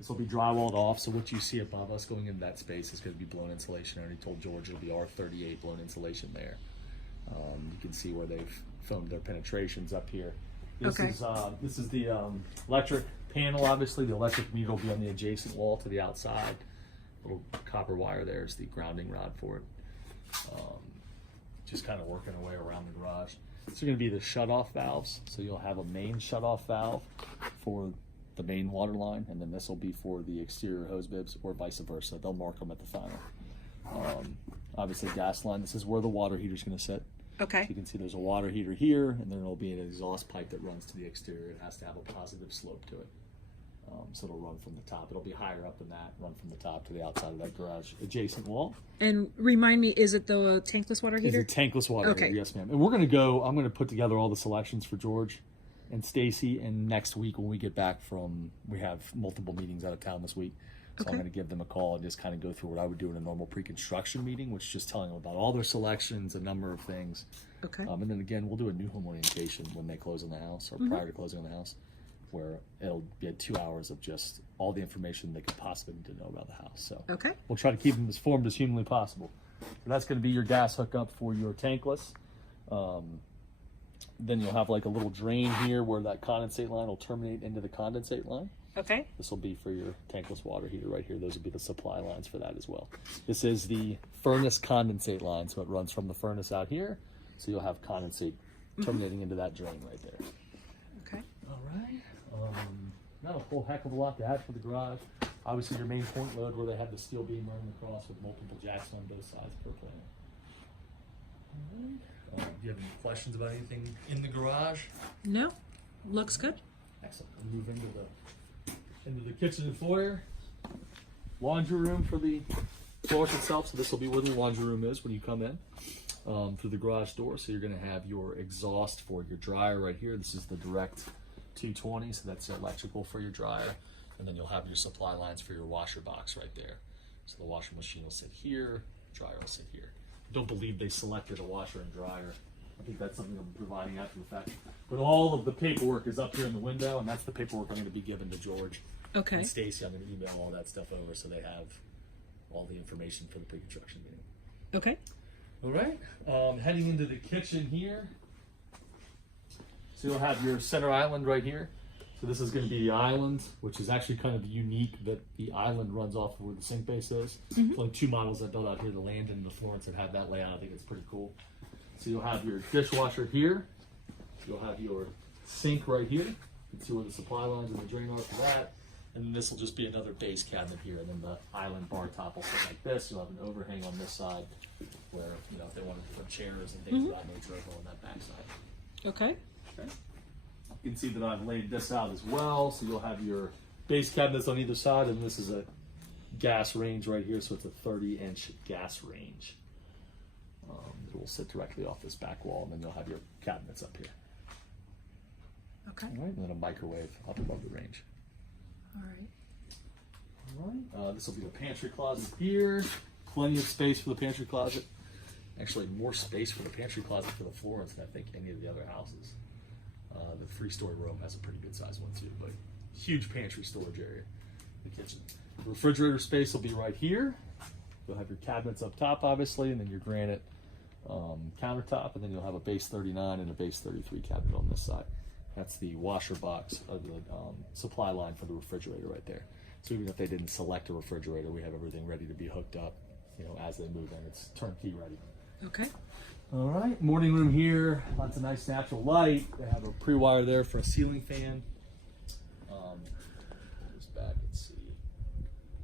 This will be drywalled off, so what you see above us going into that space is going to be blown insulation. I already told George it'll be R38 blown insulation there. You can see where they've foamed their penetrations up here. This is the electric panel. Obviously, the electric meter will be on the adjacent wall to the outside. Little copper wire there is the grounding rod for it. Just kind of working our way around the garage. These are going to be the shut-off valves. So you'll have a main shut-off valve for the main water line, and then this will be for the exterior hose bibs, or vice versa. They'll mark them at the final. Obviously, gas line. This is where the water heater is going to sit. Okay. So you can see there's a water heater here, and then there'll be an exhaust pipe that runs to the exterior. It has to have a positive slope to it. So it'll run from the top. It'll be higher up than that, run from the top to the outside of that garage adjacent wall. And remind me, is it the tankless water heater? It's a tankless water Okay. heater, yes ma'am. And we're going to go, I'm going to put together all the selections for George and Stacy, and next week when we get back from, we have multiple meetings out of town this week. So Okay. I'm going to give them a call and just kind of go through what I would do in a normal pre-construction meeting, which is just telling them about all their selections, a number of things. Okay. And then again, we'll do a new home orientation when they close on the house, or prior to closing on the house, where it'll be 2 hours of just all the information they could possibly need to know about the house. So Okay. we'll try to keep them as formed as humanly possible. So that's going to be your gas hookup for your tankless. Then you'll have like a little drain here where that condensate line will terminate into the condensate line. Okay. This will be for your tankless water heater right here. Those will be the supply lines for that as well. This is the furnace condensate line, so it runs from the furnace out here. So you'll have condensate terminating into that drain right there. Okay. All right. Not a whole heck of a lot to add for the garage. Obviously, your main point load where they have the steel beam running across with multiple jacks on both sides per plan. All right. Do you have any questions about anything in the garage? No, looks good. Excellent. We'll move into the kitchen and foyer. Laundry room for the floors itself. So this will be where the laundry room is when you come in through the garage door. So you're going to have your exhaust for your dryer right here. This is the direct 220, so that's electrical for your dryer. And then you'll have your supply lines for your washer box right there. So the washing machine will sit here, dryer will sit here. I don't believe they selected a washer and dryer. I think that's something I'm providing after the fact. But all of the paperwork is up here in the window, and that's the paperwork I'm going to be giving to George Okay. and Stacy. I'm going to email all that stuff over so they have all the information for the pre-construction meeting. Okay. All right, heading into the kitchen here. So you'll have your center island right here. So this is going to be the island, which is actually kind of unique that the island runs off of where the sink base is. There's only 2 models that built out here, the Landon and the Florence, that have that layout. I think it's pretty cool. So you'll have your dishwasher here. You'll have your sink right here. You can see where the supply lines and the drain are for that. And then this will just be another base cabinet here. And then the island bar top will sit like this. You'll have an overhang on this side where, you know, if they wanted to put chairs and things of that nature over on that back side. Okay. Okay. You can see that I've laid this out as well. So you'll have your base cabinets on either side, and this is a gas range right here. So it's a 30-inch gas range. It will sit directly off this back wall, and then you'll have your cabinets up here. Okay. All right, and then a microwave up above the range. All right. All right. This will be the pantry closet here. Plenty of space for the pantry closet. Actually, more space for the pantry closet for the Florence than I think any of the other houses. The 3-story room has a pretty good size one too, but huge pantry storage area. The kitchen. The refrigerator space will be right here. You'll have your cabinets up top, obviously, and then your granite countertop, and then you'll have a base 39 and a base 33 cabinet on this side. That's the washer box of the supply line for the refrigerator right there. So even if they didn't select a refrigerator, we have everything ready to be hooked up, you know, as they move in. It's turnkey ready. Okay. All right, morning room here. Lots of nice natural light. They have a pre-wire there for a ceiling fan. This back, let's see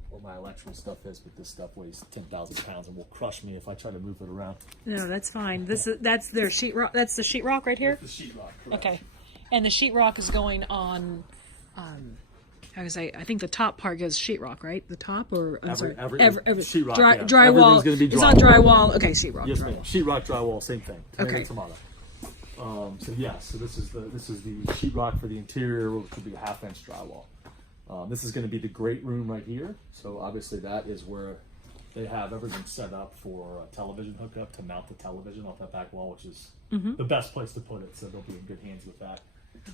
where my electrical stuff is, but this stuff weighs 10,000 pounds and will crush me if I try to move it around. No, that's fine. That's their sheetrock. That's the sheetrock right here. That's the sheetrock, correct. Okay. And the sheetrock is going on. How can I say? I think the top part goes sheetrock, right? The top, or I'm sorry, every drywall. sheetrock, yeah. Everything's gonna be It's on drywall. drywall. Okay, sheetrock. Yes, drywall. ma'am. Sheetrock, drywall, same thing. Tomato, Okay. Tomato. So yes, so this is the sheetrock for the interior, which will be a 1/2-inch drywall. This is going to be the great room right here. So obviously that is where they have everything set up for a television hookup to mount the television off that back wall, which is the best place to put it. So they'll be in good hands with that.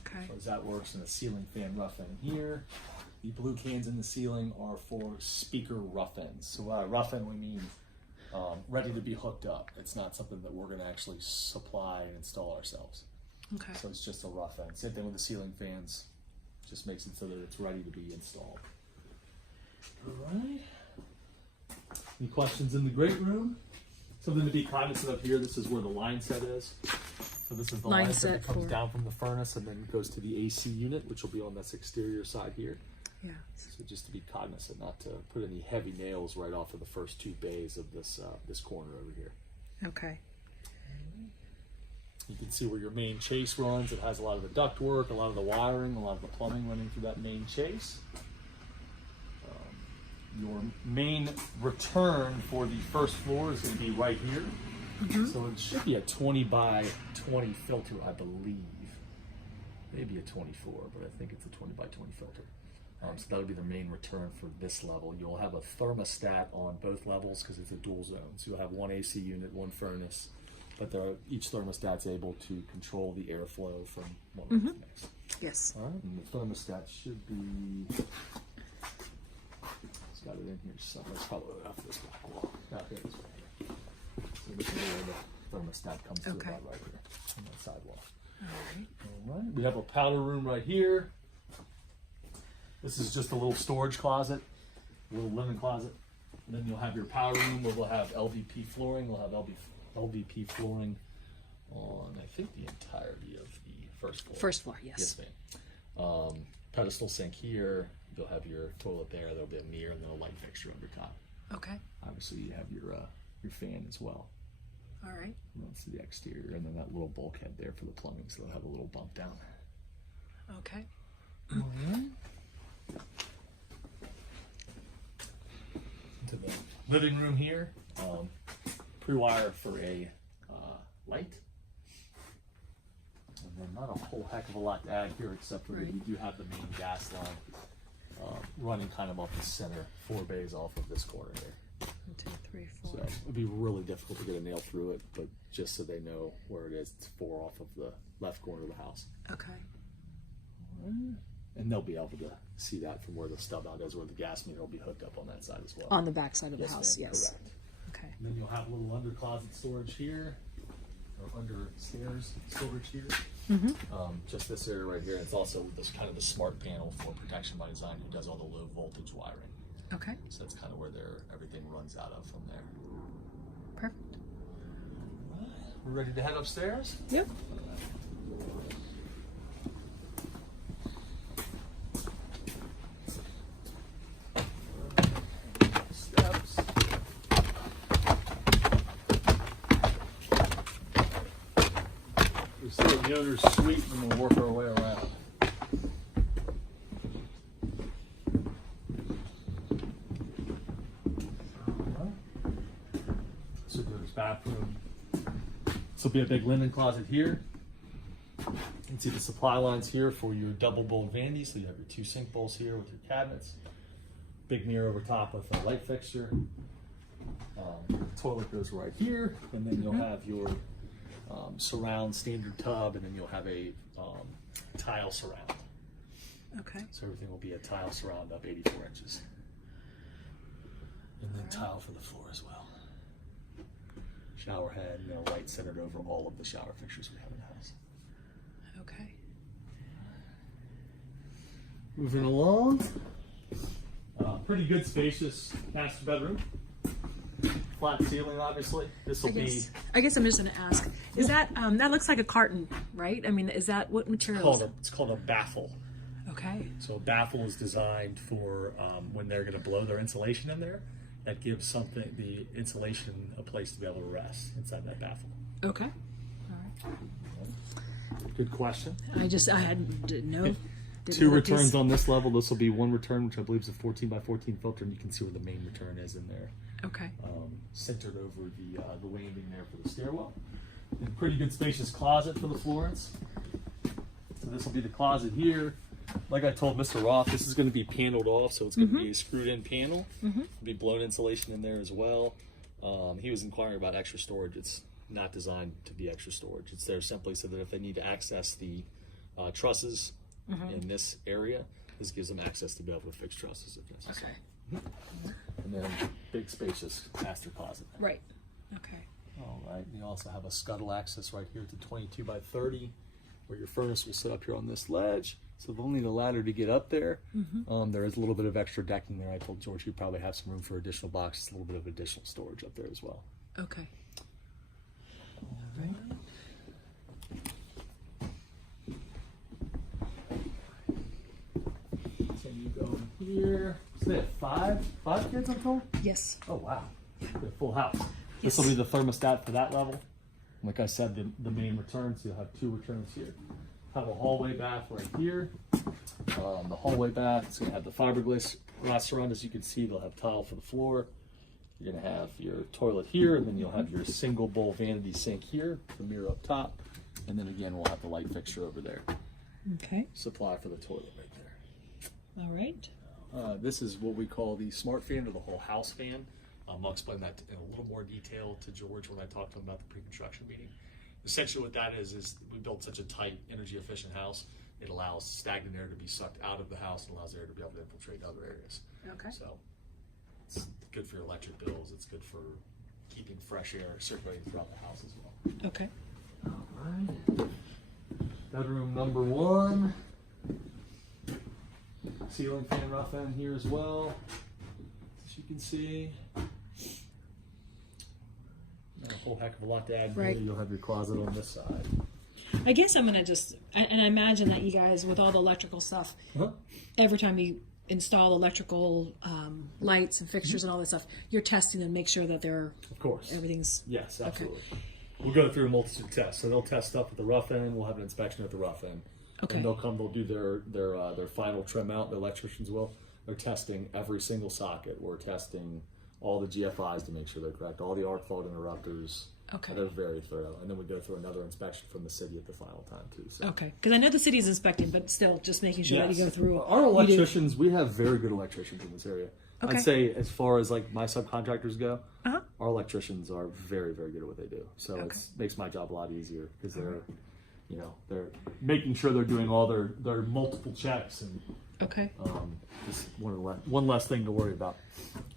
Okay. So as that works, and a ceiling fan rough in here. The blue cans in the ceiling are for speaker rough ends. So rough end, we mean ready to be hooked up. It's not something that we're gonna actually supply and install ourselves. Okay. So it's just a rough end. Same thing with the ceiling fans. Just makes it so that it's ready to be installed. All right. Any questions in the great room? Something to be cognizant of here, this is where the line set is. So this is the line set that comes down from the furnace and then goes to the AC unit, which will be on this exterior side here. Yeah. So just to be cognizant not to put any heavy nails right off of the first two bays of this this corner over here. Okay. You can see where your main chase runs. It has a lot of the duct work, a lot of the wiring, a lot of the plumbing running through that main chase. Your main return for the first floor is going to be right here. So it should be a 20 by 20 filter, I believe. Maybe a 24, but I think it's a 20 by 20 filter. So that'll be the main return for this level. You'll have a thermostat on both levels because it's a dual zone. So you'll have one AC unit, one furnace, but each thermostat's able to control the airflow from one to the next. Yes. All right, and the thermostat should be. It's got it in here somewhere. It's probably off this back wall. Out here, it's right here. So this is where the thermostat comes to about right here on that sidewall. All right. We have a powder room right here. This is just a little storage closet, a little linen closet. And then you'll have your powder room where we'll have LVP flooring. We'll have LVP flooring on, I think, the entirety of the first floor. First floor, yes. Yes, ma'am. Pedestal sink here. You'll have your toilet there. There'll be a mirror and then a light fixture under top. Okay. Obviously, you have your fan as well. All right. Runs to the exterior, and then that little bulkhead there for the plumbing, so they'll have a little bump down. Okay. All right. Into the living room here. Pre-wire for a light. And then not a whole heck of a lot to add here, except for that we do have the main gas line running kind of off the center, 4 bays off of this corner there. 1, 2, 3, 4. So it'd be really difficult to get a nail through it, but just so they know where it is, it's 4 off of the left corner of the house. Okay. And they'll be able to see that from where the stub out is, where the gas meter will be hooked up on that side as well. On the back side of the Yes, house, ma'am, yes. correct. Okay. And then you'll have a little under closet storage here, or under stairs storage here. Just this area right here. It's also this kind of the smart panel for Protection by Design, who does all the low voltage wiring. Okay. So that's kind of where everything runs out of from there. Perfect. We're ready to head upstairs? Yep. Steps. We sit in the owner's suite and we'll work our way around. So there's bathroom. This will be a big linen closet here. You can see the supply lines here for your double bowl vanity. So you have your 2 sink bowls here with your cabinets. Big mirror over top with a light fixture. Toilet goes right here, and then you'll have your surround standard tub, and then you'll have a tile surround. Okay. So everything will be a tile surround up 84 inches. And then tile for the floor as well. Shower head, and then a light centered over all of the shower fixtures we have in the house. Okay. Moving along. Pretty good spacious master bedroom. Flat ceiling, obviously. This will be. I guess I'm just going to ask: is that that looks like a carton, right? I mean, is that what material? It's called a baffle. Okay. So a baffle is designed for when they're going to blow their insulation in there. That gives the insulation a place to be able to rest inside that baffle. Okay. All right. Good question. I didn't know. 2 returns on this level. This will be 1 return, which I believe is a 14 by 14 filter, and you can see where the main return is in there. Okay. Centered over the landing there for the stairwell. And pretty good spacious closet for the Florence. So this will be the closet here. Like I told Mr. Roth, this is going to be paneled off, so it's going to be a screwed-in panel. There'll be blown insulation in there as well. He was inquiring about extra storage. It's not designed to be extra storage. It's there simply so that if they need to access the trusses in this area, This gives them access to be able to fix trusses if necessary. Okay. And then big spacious master closet. Right. Okay. All right. You also have a scuttle access right here to 22 by 30, where your furnace will sit up here on this ledge. So they'll need a ladder to get up there. There is a little bit of extra decking there. I told George you probably have some room for additional boxes, a little bit of additional storage up there as well. Okay. All right. So you go here. So they have five kids, I'm told? Yes. Oh, wow. They're full house. Yes. This will be the thermostat for that level. Like I said, the main return, so you'll have 2 returns here. Have a hallway bath right here. The hallway bath is going to have the fiberglass around. As you can see, they'll have tile for the floor. You're going to have your toilet here, and then you'll have your single bowl vanity sink here, the mirror up top, and then again we'll have the light fixture over there. Okay. Supply for the toilet right there. All right. This is what we call the smart fan, or the whole house fan. I'll explain that in a little more detail to George when I talk to him about the pre-construction meeting. Essentially what that is we built such a tight, energy efficient house, it allows stagnant air to be sucked out of the house and allows air to be able to infiltrate other areas. Okay. So it's good for your electric bills, it's good for keeping fresh air circulating throughout the house as well. Okay. All right. Bedroom number 1. Ceiling fan rough end here as well, as you can see. Not a whole heck of a lot to add. Right. Here. You'll have your closet on this side. I guess I'm gonna and I imagine that you guys, with all the electrical stuff, every time you install electrical lights and fixtures and all that stuff, you're testing and make sure that they're, Of course. everything's Yes, absolutely. We'll go through a multitude of tests. So they'll test stuff at the rough end. We'll have an inspection at the rough end. okay. And they'll do their final trim out. The electricians will. They're testing every single socket. We're testing all the GFIs to make sure they're correct. All the arc fault interrupters. Okay. They're very thorough. And then we go through another inspection from the city at the final time too. So. Okay, because I know the city is inspecting, but still, just making sure that you go through. Our electricians, we have very good electricians in this area. Okay. I'd say as far as like my subcontractors go, Uh-huh. our electricians are very, very good at what they do. So Okay. it makes my job a lot easier because they're making sure they're doing all their multiple checks and Okay. just one less thing to worry about.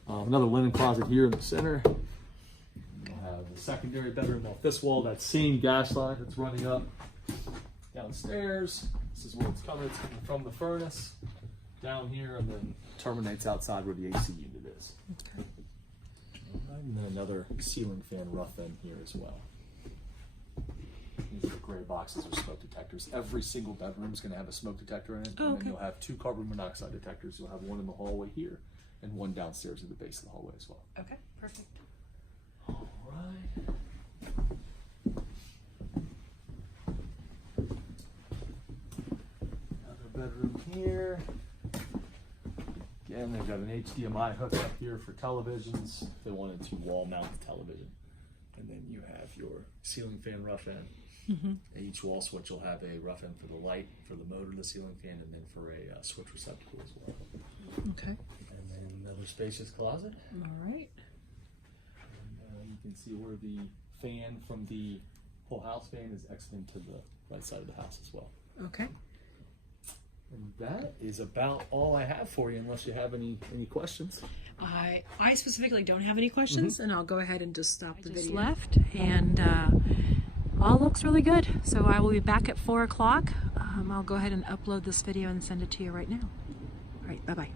Another linen closet here in the center. We'll have the secondary bedroom off this wall. That same gas line that's running up downstairs. This is where it's coming. It's coming from the furnace down here and then terminates outside where the AC unit is. Okay. And then another ceiling fan rough end here as well. These are the gray boxes with smoke detectors. Every single bedroom is going to have a smoke detector in it. Oh, and okay. then you'll have 2 carbon monoxide detectors. You'll have one in the hallway here and one downstairs at the base of the hallway as well. Okay. Perfect. All right. Another bedroom here. Again, they've got an HDMI hookup here for televisions. If they wanted to wall-mount the television. And then you have your ceiling fan rough end. Each wall switch will have a rough end for the light, for the motor of the ceiling fan, and then for a switch receptacle as well. Okay. And then another spacious closet. All right. And, you can see where the fan from the whole house fan is exiting to the right side of the house as well. Okay. And that is about all I have for you, unless you have any questions. I specifically don't have any questions, and I'll go ahead and just stop the video. Left, and all looks really good. So I will be back at 4 o'clock. I'll go ahead and upload this video and send it to you right now. All right, bye-bye.